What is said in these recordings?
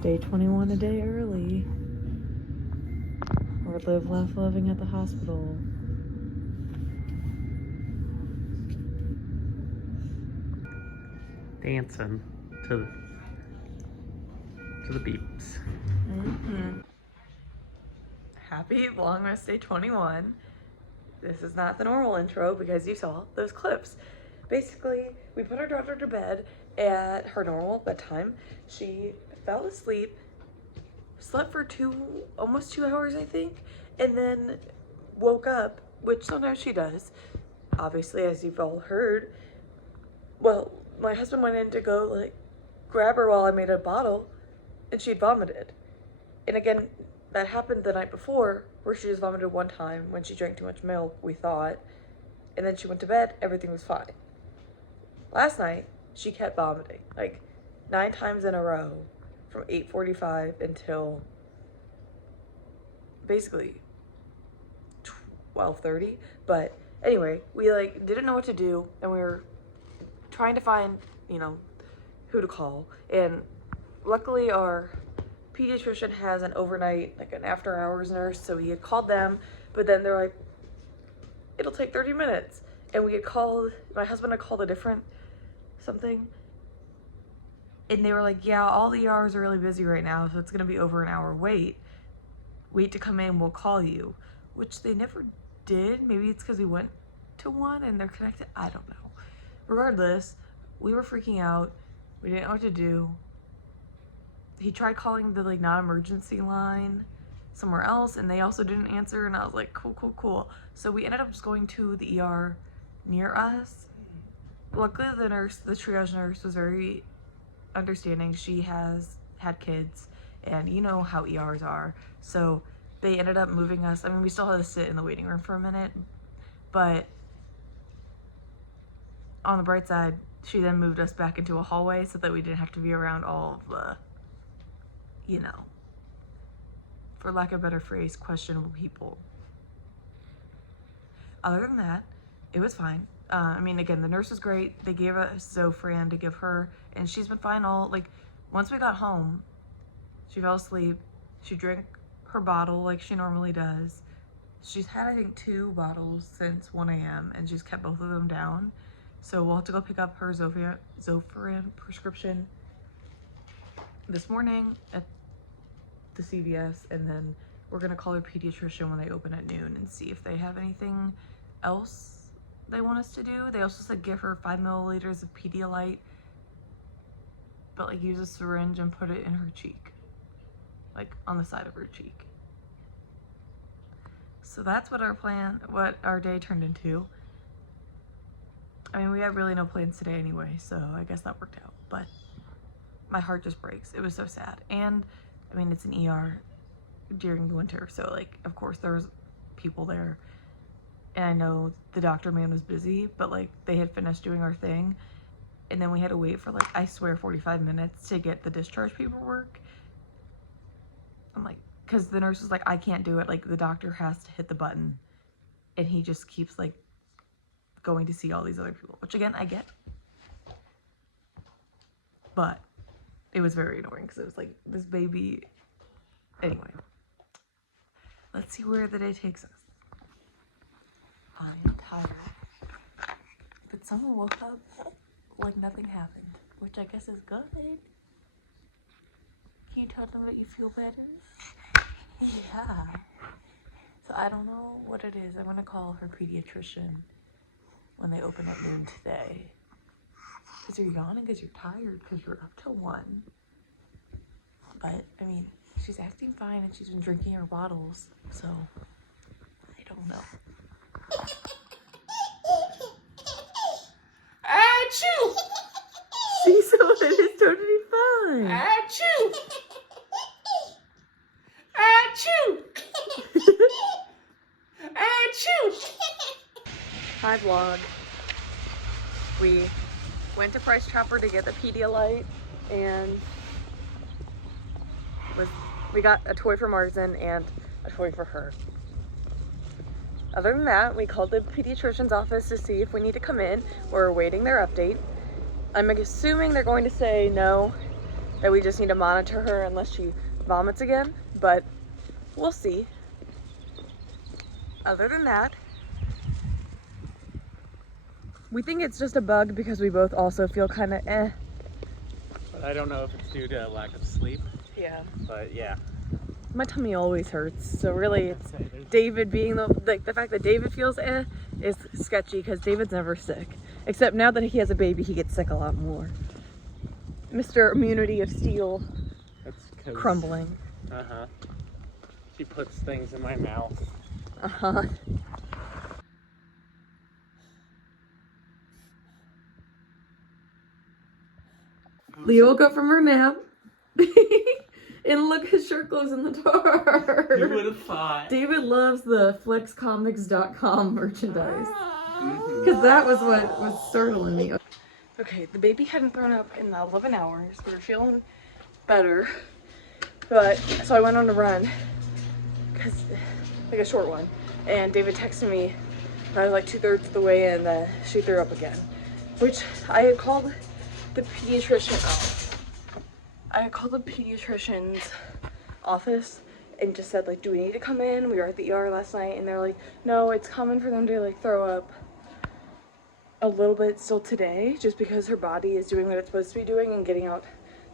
Day 21 a day early. Or live, laugh, loving at the hospital. Dancing to the beeps. Happy Vlogmas Day 21. This is not the normal intro because you saw those clips. Basically, we put our daughter to bed at her normal bedtime. She fell asleep, slept for almost 2 hours, I think, and then woke up, which sometimes she does, obviously, as you've all heard. Well, my husband went in to go grab her while I made a bottle, and she'd vomited. And again, that happened the night before, where she just vomited one time when she drank too much milk, we thought, and then she went to bed, everything was fine. Last night, she kept vomiting, 9 times in a row, from 8:45 until basically 12:30. But anyway, we didn't know what to do, and we were trying to find, who to call. And luckily our pediatrician has an overnight, an after hours nurse, so we had called them, but then they're like, it'll take 30 minutes. And we had called, my husband had called a different something, and they were like, yeah, all the ERs are really busy right now, so it's gonna be over an hour wait to come in, we'll call you, which they never did. Maybe it's because we went to one and they're connected, I don't know. Regardless, we were freaking out, we didn't know what to do. He tried calling the non-emergency line somewhere else, and they also didn't answer, and I was like, cool. So we ended up just going to the ER near us. Luckily the triage nurse was very understanding. She has had kids, and you know how ERs are, so they ended up moving us. I mean, we still had to sit in the waiting room for a minute, but on the bright side, she then moved us back into a hallway so that we didn't have to be around all of the, for lack of a better phrase, questionable people. Other than that, it was fine. I mean, again, the nurse was great. They gave us Zofran to give her, and she's been fine once we got home, she fell asleep. She drank her bottle like she normally does. She's had, I think, 2 bottles since 1 a.m. and she's kept both of them down. So we'll have to go pick up her Zofran prescription this morning at the CVS, and then we're gonna call her pediatrician when they open at noon and see if they have anything else they want us to do. They also said give her 5 milliliters of Pedialyte, but use a syringe and put it in her cheek, on the side of her cheek. So that's what our day turned into. I mean, we have really no plans today anyway, so I guess that worked out, but my heart just breaks. It was so sad. And I mean, it's an ER during the winter, so of course there was people there, and I know the doctor man was busy, but they had finished doing our thing, and then we had to wait for I swear 45 minutes to get the discharge paperwork. I'm because the nurse was I can't do it, the doctor has to hit the button, and he just keeps going to see all these other people, which again, I get, but it was very annoying because it was this baby. Anyway, let's see where the day takes us. I am tired, but someone woke up like nothing happened, which I guess is good. Can you tell them that you feel better? Yeah. So I don't know what it is. I'm gonna call her pediatrician when they open at noon today. Because you're yawning because you're tired because you're up till 1. But I mean, she's acting fine and she's been drinking her bottles, so I don't know. Achoo! See, so it is totally fine. Achoo! Achoo! Achoo! Hi vlog. We went to Price Chopper to get the Pedialyte, and we got a toy for Marzen and a toy for her. Other than that, we called the pediatrician's office to see if we need to come in. We're awaiting their update. I'm assuming they're going to say no, that we just need to monitor her unless she vomits again, but we'll see. Other than that, we think it's just a bug because we both also feel kind of eh. But I don't know if it's due to a lack of sleep. Yeah. But yeah. My tummy always hurts, so really it's David being the fact that David feels eh is sketchy because David's never sick. Except now that he has a baby, he gets sick a lot more. Mr. Immunity of Steel crumbling. Uh-huh. She puts things in my mouth. Uh-huh. Leo woke up from her nap. And look, his shirt glows in the dark. Who would have thought? David loves the flexcomics.com merchandise. Because that was what was startling me. Okay, the baby hadn't thrown up in 11 hours. We were feeling better. But, so I went on a run. Because, like a short one. And David texted me, and I was like 2/3 of the way in, that she threw up again. Which I had called the pediatrician. I had called the pediatrician's office and just said, like, do we need to come in? We were at the ER last night, and they're like, no, it's common for them to, like, throw up a little bit still today, just because her body is doing what it's supposed to be doing and getting out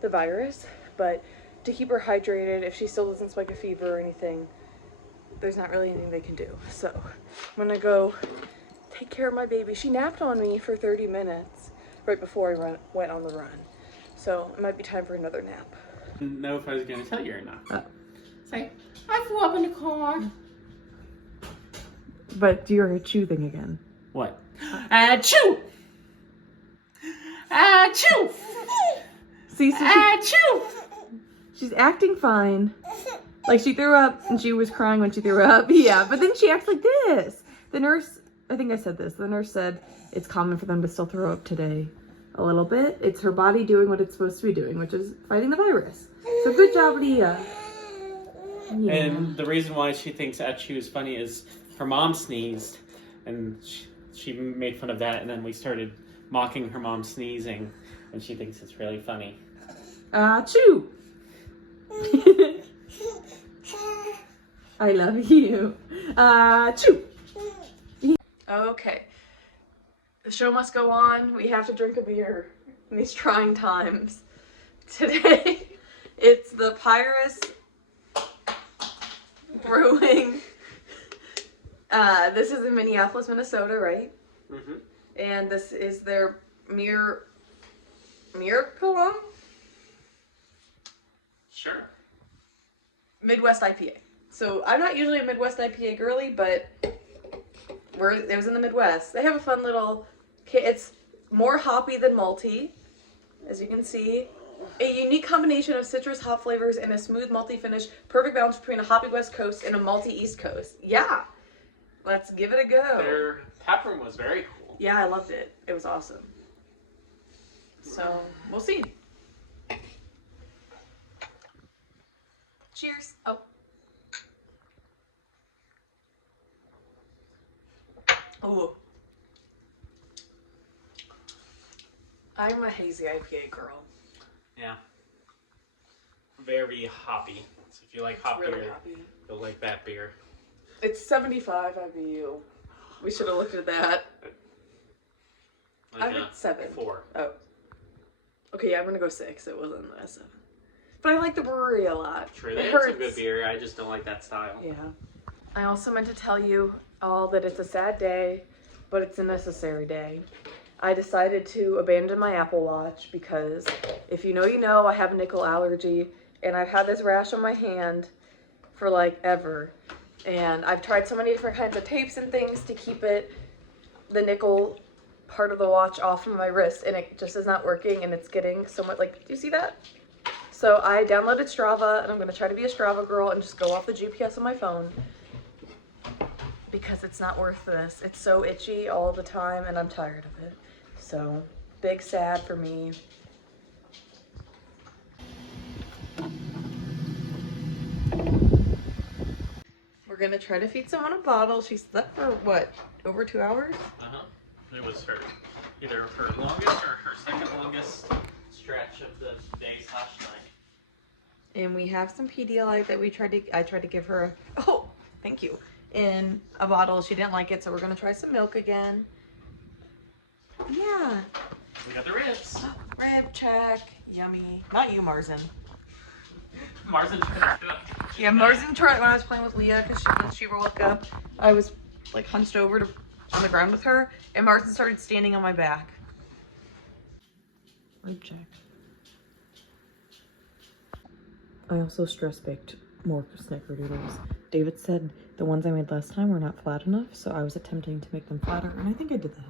the virus. But to keep her hydrated, if she still doesn't spike a fever or anything, there's not really anything they can do. So I'm gonna go take care of my baby. She napped on me for 30 minutes right before I went on the run. So it might be time for another nap. I didn't know if I was going to tell you or not. Say, I threw up in the car. But you're choosing again. What? Achoo! Achoo! See, so Achoo! she's acting fine. Like, she threw up and she was crying when she threw up. Yeah, but then she acts like this. The nurse, I think I said this, the nurse said it's common for them to still throw up today. A little bit. It's her body doing what it's supposed to be doing, which is fighting the virus. So good job, Leah. Yeah. And the reason why she thinks achoo is funny is her mom sneezed, and she made fun of that, and then we started mocking her mom sneezing, and she thinks it's really funny. Achoo! I love you. Achoo! Okay. The show must go on. We have to drink a beer in these trying times. Today, it's the Pyrus Brewing. This is in Minneapolis, Minnesota, right? Mm-hmm. And this is their Miracle? Sure. Midwest IPA. So I'm not usually a Midwest IPA girly, but it was in the Midwest. They have a fun little kit. It's more hoppy than malty, as you can see. A unique combination of citrus hop flavors and a smooth malty finish. Perfect balance between a hoppy West Coast and a malty East Coast. Yeah, let's give it a go. Their tap room was very cool. Yeah, I loved it. It was awesome. So we'll see. Cheers. Oh. Oh. I'm a hazy IPA girl. Yeah. Very hoppy. So if you like hop Really beer, hoppy. you'll like that beer. It's 75 IBU. We should have looked at that. I'm at 7. 4. Oh. Okay, yeah, I'm gonna go 6. It wasn't a 7. But I like the brewery a lot. True, It they have hurts. some good beer. I just don't like that style. Yeah. I also meant to tell you all that it's a sad day, but it's a necessary day. I decided to abandon my Apple Watch because if you know, you know, I have a nickel allergy and I've had this rash on my hand for like ever. And I've tried so many different kinds of tapes and things to keep the nickel part of the watch off of my wrist, and it just is not working, and it's getting so much, like, do you see that? So I downloaded Strava, and I'm going to try to be a Strava girl and just go off the GPS on my phone because it's not worth this. It's so itchy all the time, and I'm tired of it. So, big sad for me. We're going to try to feed someone a bottle. She slept for, what, over 2 hours? Uh-huh. It was either her longest or her second longest stretch of the day/night. And we have some Pedialyte that I tried to give her. Oh, thank you. In a bottle. She didn't like it, so we're gonna try some milk again. Yeah. We got the ribs. Rib check. Yummy. Not you, Marzen. Marzen tried to do it. Yeah, Marzen tried when I was playing with Leah because when she woke up, I was like hunched over on the ground with her, and Marzen started standing on my back. Rib check. I also stress baked more snickerdoodles. David said the ones I made last time were not flat enough, so I was attempting to make them flatter, and I think I did that.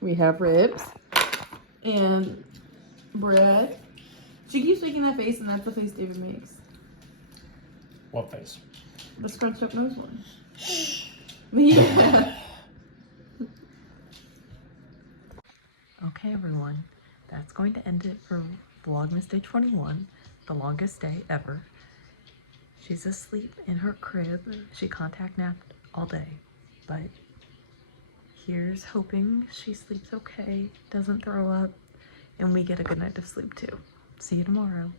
We have ribs and bread. She keeps making that face, and that's the face David makes. What face? The scrunched up nose one. Yeah. Okay, everyone. That's going to end it for Vlogmas Day 21, the longest day ever. She's asleep in her crib. She contact napped all day, but here's hoping she sleeps okay, doesn't throw up, and we get a good night of sleep too. See you tomorrow.